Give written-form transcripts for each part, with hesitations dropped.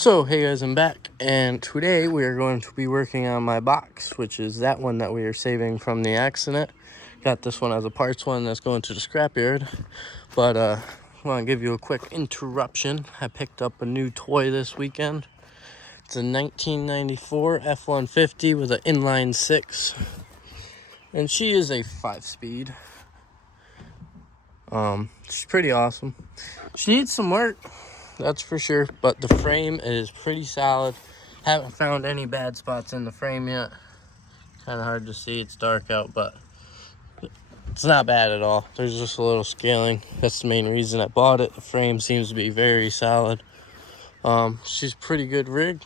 So hey guys, I'm back, and today we are going to be working on my box, which is that one that we are saving from the accident. Got this one as a parts one that's going to the scrapyard, but I want to give you a quick interruption. I picked up a new toy this weekend. It's a 1994 F-150 with an inline 6, and she is a 5-speed. She's pretty awesome. She needs some work, that's for sure, but the frame is pretty solid. Haven't found any bad spots in the frame yet. Kind of hard to see, it's dark out, but it's not bad at all. There's just a little scaling. That's the main reason I bought it. The frame seems to be very solid. She's pretty good rig.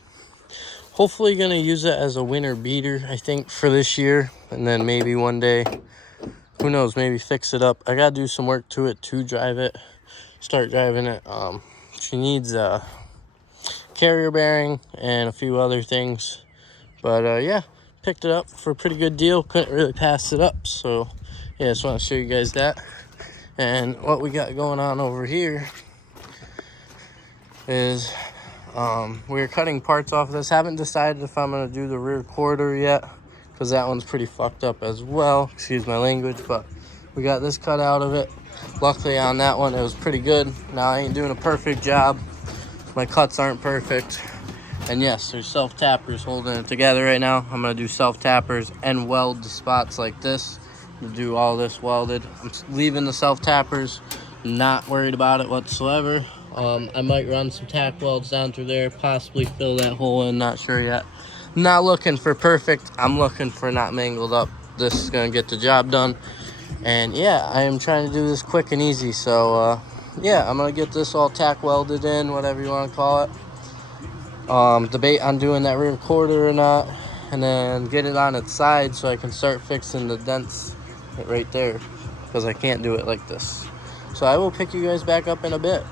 Hopefully gonna use it as a winter beater, I think, for this year, and then maybe one day, who knows, maybe fix it up. I gotta do some work to it to drive it, start driving it. She needs a carrier bearing and a few other things, but yeah, picked it up for a pretty good deal. Couldn't really pass it up, so yeah, just want to show you guys that. And what we got going on over here is we're cutting parts off this. Haven't decided if I'm going to do the rear quarter yet, because that one's pretty fucked up as well, excuse my language, but we got this cut out of it. Luckily on that one it was pretty good. Now I ain't doing a perfect job, my cuts aren't perfect, and yes, there's self tappers holding it together right now. I'm going to do self tappers and weld the spots like this. I'm gonna do all this welded. I'm leaving the self tappers, not worried about it whatsoever. I might run some tack welds down through there, possibly fill that hole in, not sure yet. I'm not looking for perfect, I'm looking for not mangled up. This is gonna get the job done. And yeah, I am trying to do this quick and easy, so yeah, I'm gonna get this all tack welded in, whatever you want to call it. Debate on doing that rear quarter or not, and then get it on its side so I can start fixing the dents right there, because I can't do it like this. So I will pick you guys back up in a bit.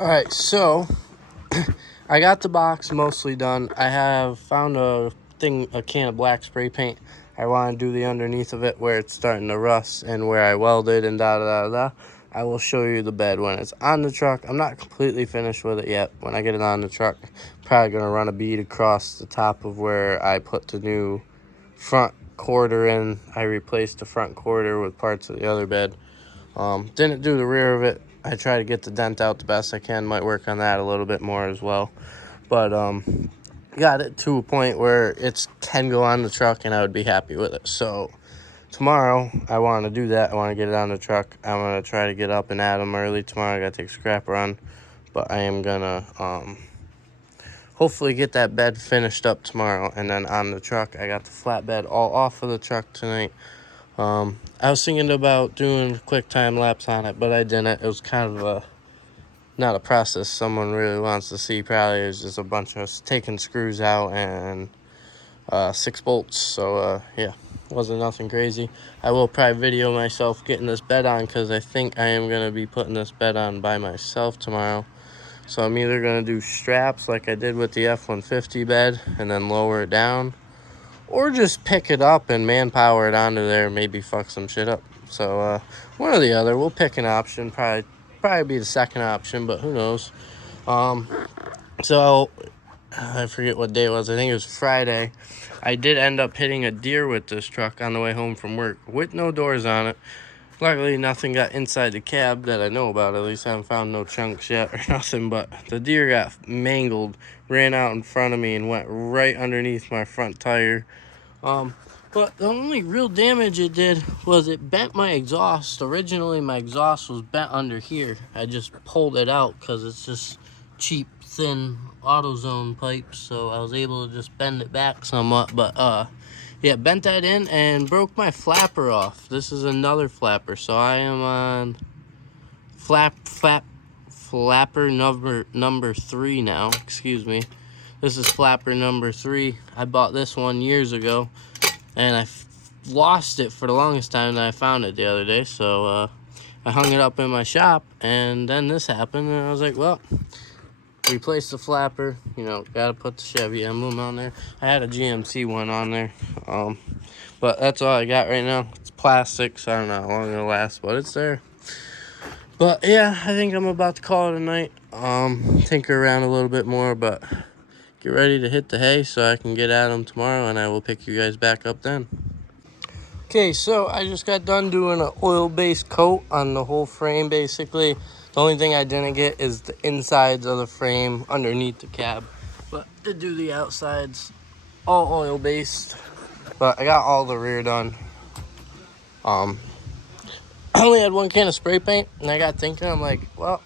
Alright, so I got the box mostly done. I have found a can of black spray paint. I want to do the underneath of it where it's starting to rust and where I welded and da. I will show you the bed when it's on the truck. I'm not completely finished with it yet. When I get it on the truck, probably going to run a bead across the top of where I put the new front quarter in. I replaced the front quarter with parts of the other bed. Didn't do the rear of it. I try to get the dent out the best I can. Might work on that a little bit more as well. But got it to a point where it can go on the truck and I would be happy with it. So tomorrow I want to do that. I want to get it on the truck. I'm going to try to get up and at them early tomorrow. I got to take a scrap run, but I am going to hopefully get that bed finished up tomorrow. And then on the truck, I got the flatbed all off of the truck tonight. I was thinking about doing a quick time lapse on it, but I didn't. It was kind of not a process someone really wants to see. Probably it was just a bunch of taking screws out and 6 bolts. So yeah, wasn't nothing crazy. I will probably video myself getting this bed on, because I think I am going to be putting this bed on by myself tomorrow. So I'm either going to do straps like I did with the F-150 bed and then lower it down, or just pick it up and manpower it onto there, maybe fuck some shit up. So one or the other. We'll pick an option. Probably be the second option, but who knows. So I forget what day it was. I think it was Friday. I did end up hitting a deer with this truck on the way home from work with no doors on it. Luckily, nothing got inside the cab that I know about. At least I haven't found no chunks yet or nothing. But the deer got mangled, ran out in front of me, and went right underneath my front tire. But the only real damage it did was it bent my exhaust. Originally, my exhaust was bent under here. I just pulled it out because it's just cheap, thin AutoZone pipes. So I was able to just bend it back somewhat. But yeah, bent that in and broke my flapper off. This is another flapper. So I am on flapper number 3 now. Excuse me. This is flapper number 3. I bought this one years ago, and I lost it for the longest time. That I found it the other day. So I hung it up in my shop, and then this happened, and I was like, well, replace the flapper, you know, gotta put the Chevy emblem on there. I had a GMC one on there, but that's all I got right now. It's plastic, so I don't know how long it'll last, but it's there. But yeah, I think I'm about to call it a night. Tinker around a little bit more, but get ready to hit the hay so I can get at them tomorrow, and I will pick you guys back up then. Okay, so I just got done doing an oil-based coat on the whole frame, basically. The only thing I didn't get is the insides of the frame underneath the cab. But did do the outsides, all oil-based. But I got all the rear done. I only had 1 can of spray paint, and I got thinking, I'm like, well,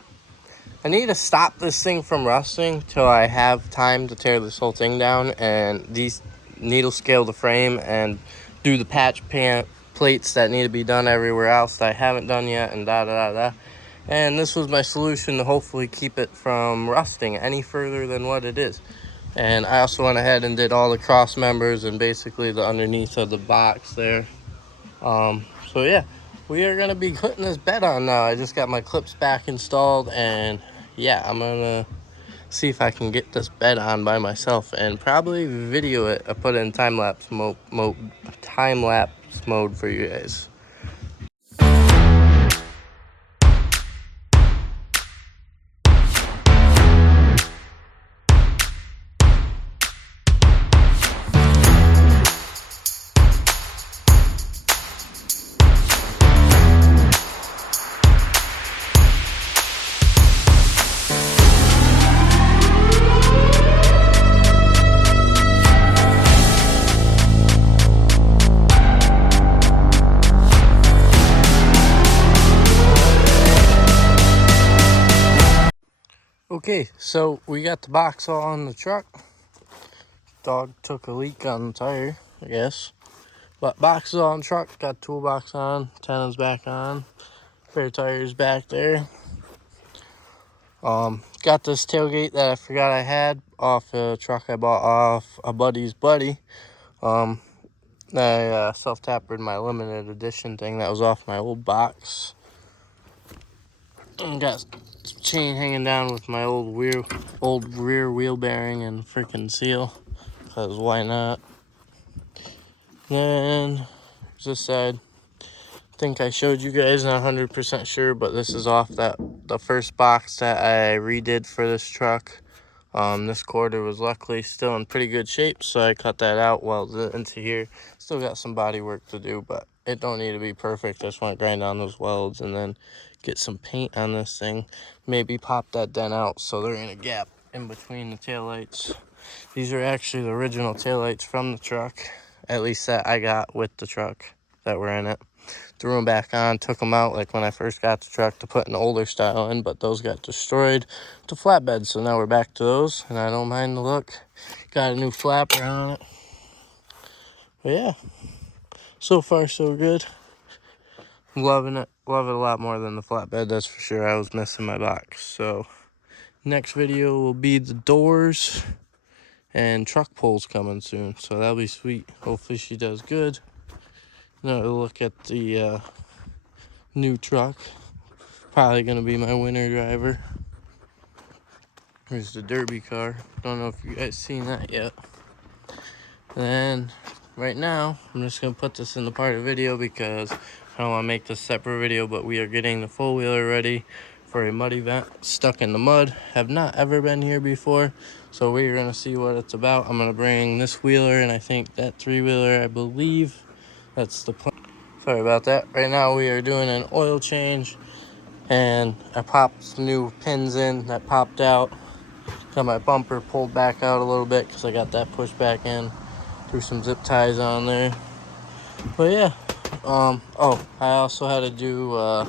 I need to stop this thing from rusting till I have time to tear this whole thing down and needle scale the frame and do the patch plates that need to be done everywhere else that I haven't done yet, and da. And this was my solution to hopefully keep it from rusting any further than what it is. And I also went ahead and did all the cross members and basically the underneath of the box there. So yeah, we are gonna be putting this bed on now. I just got my clips back installed, and yeah, I'm gonna see if I can get this bed on by myself and probably video it. I put it in time-lapse mode for you guys. Okay, so we got the box all on the truck. Dog took a leak on the tire, I guess. But box is all on the truck. Got toolbox on, antennas back on, spare tires back there. Got this tailgate that I forgot I had off a truck I bought off a buddy's buddy. I self-tappered my limited edition thing that was off my old box. And got chain hanging down with my old rear wheel bearing and freaking seal, because why not? Then this side, I think I showed you guys, not 100% sure, but this is off the first box that I redid for this truck. This quarter was luckily still in pretty good shape, so I cut that out, welded it into here. Still got some body work to do, but it don't need to be perfect. I just want to grind on those welds and then get some paint on this thing. Maybe pop that dent out so there ain't a gap in between the taillights. These are actually the original taillights from the truck, at least that I got with the truck. that were in it. Threw them back on, took them out like when I first got the truck to put an older style in, but those got destroyed to flatbed. So now we're back to those, and I don't mind the look. Got a new flapper on it. But yeah, so far so good. I'm loving it. Love it a lot more than the flatbed, that's for sure. I was missing my box. So next video will be the doors and truck pulls coming soon. So that'll be sweet. Hopefully she does good. Now we'll look at the new truck. Probably gonna be my winter driver. Here's the derby car. Don't know if you guys seen that yet. And right now, I'm just gonna put this in the part of the video because I don't want to make this separate video, but we are getting the four wheeler ready for a mud event. Stuck in the mud. Have not ever been here before, so we're gonna see what it's about. I'm gonna bring this wheeler and I think that three wheeler. I believe that's the plan. Sorry about that. Right now we are doing an oil change, and I popped some new pins in that popped out. Got my bumper pulled back out a little bit because I got that pushed back in. Threw some zip ties on there. But yeah, oh, I also had to do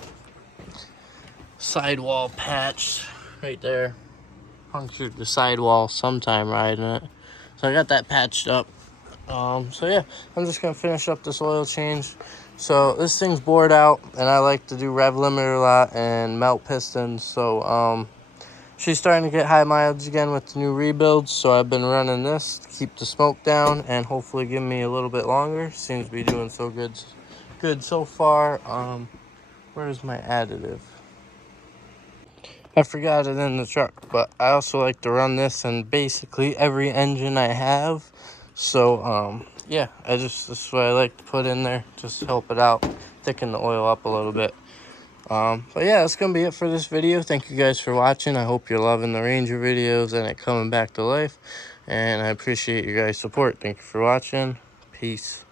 sidewall patch right there. Punctured the sidewall sometime riding it, so I got that patched up. So yeah, I'm just gonna finish up this oil change. So this thing's bored out, and I like to do rev limiter a lot and melt pistons. So she's starting to get high mileage again with the new rebuilds, so I've been running this to keep the smoke down and hopefully give me a little bit longer. Seems to be doing so good so far. Where's my additive? I forgot it in the truck, but I also like to run this in basically every engine I have. So yeah, this is what I like to put in there, just to help it out, thicken the oil up a little bit. But yeah, that's gonna be it for this video. Thank you guys for watching. I hope you're loving the Ranger videos and it coming back to life, and I appreciate your guys' support. Thank you for watching. Peace.